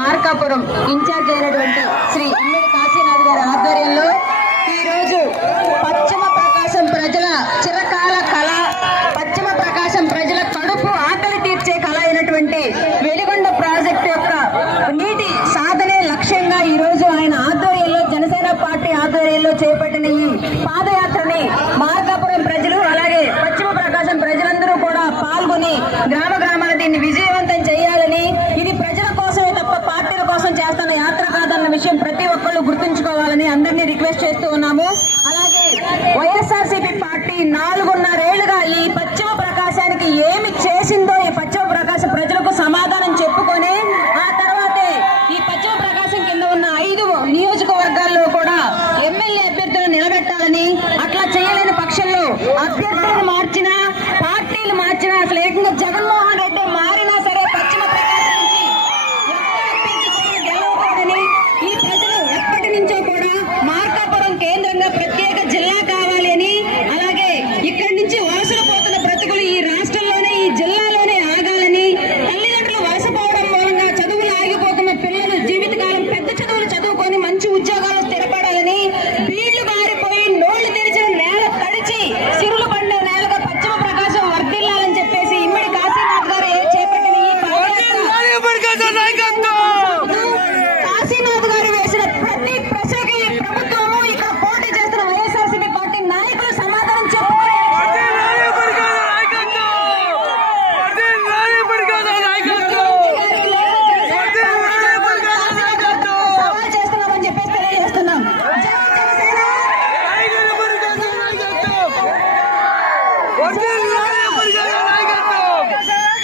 Markapuram incharge అయినటువంటి శ్రీ ఇమ్మడి కాశీనాథ్ గారి ఆధ్వర్యంలో ఈరోజు పశ్చిమ ప్రకాశం ప్రజల చిరకాల కళ పశ్చిమ ప్రకాశం ప్రజల కడుపు ఆకలి తీర్చే కళ అయినటువంటి వెలిగొండ ప్రాజెక్టు యొక్క నీటి సాధనే లక్ష్యంగా ఈ రోజు ఆయన ఆధ్వర్యంలో జనసేన పార్టీ ఆధ్వర్యంలో చేపట్టిన ఈ పాదయాత్ర ఒక్కళ్ళు గుర్తుంచుకోవాలని అందరినీ రిక్వెస్ట్ చేస్తూ ఉన్నాము. అలాగే వైఎస్ఆర్సీపీ పార్టీ నాలుగున్నరేళ్ళుగా ఈ పశ్చిమ ప్రకాశానికి ఏమి చేసిందో ఈ పశ్చిమ ప్రకాశం ప్రజలకు సమాధానం చెప్పుకొని ఆ తర్వాతే ఈ పశ్చిమ ప్రకాశం కింద ఉన్న ఐదు నియోజకవర్గాల్లో కూడా ఎమ్మెల్యే అభ్యర్థులను నిలబెట్టాలని అట్లా చేయలేని పక్షంలో అభ్యర్థులను మార్చినా పార్టీలు మార్చినా అసలు ఏకంగా జగన్మోహన్ రెడ్డి మారినా సరే పశ్చిమ ప్రకాశం నుంచి ఒక్క అభ్యర్థి కూడా గెలవకూడదని ఈ ప్రజలు ఎప్పటి నుంచో కూడా మార్కాపురం కేంద్రంగా ప్రత్యేక జిల్లా కావాలి అని అలాగే ఇక్కడి నుంచి వలసలు పోతున్న బ్రతుకులు ఈ రాష్ట్రంలోనే ఈ జిల్లాలోనే ఆగాలని తల్లిదండ్రులు వలసపోవడం మూలంగా చదువులు ఆగిపోతున్న పిల్లలు జీవితకాలం పెద్ద చదువులు చదువుకొని మంచి ఉద్యోగాలు స్థిరపడాలని వీళ్ళు మారిపోయి నోళ్ళు తెరిచిన నేల తడిచి సిరులు పండే నేలగా పశ్చిమ ప్రకాశం వర్దిల్లాలని చెప్పేసి ఇమ్మడి కాశీనాథ్ గారు చేపట్టిన ఈ పాదయాత్ర వర్గీయ నాయకత్వం.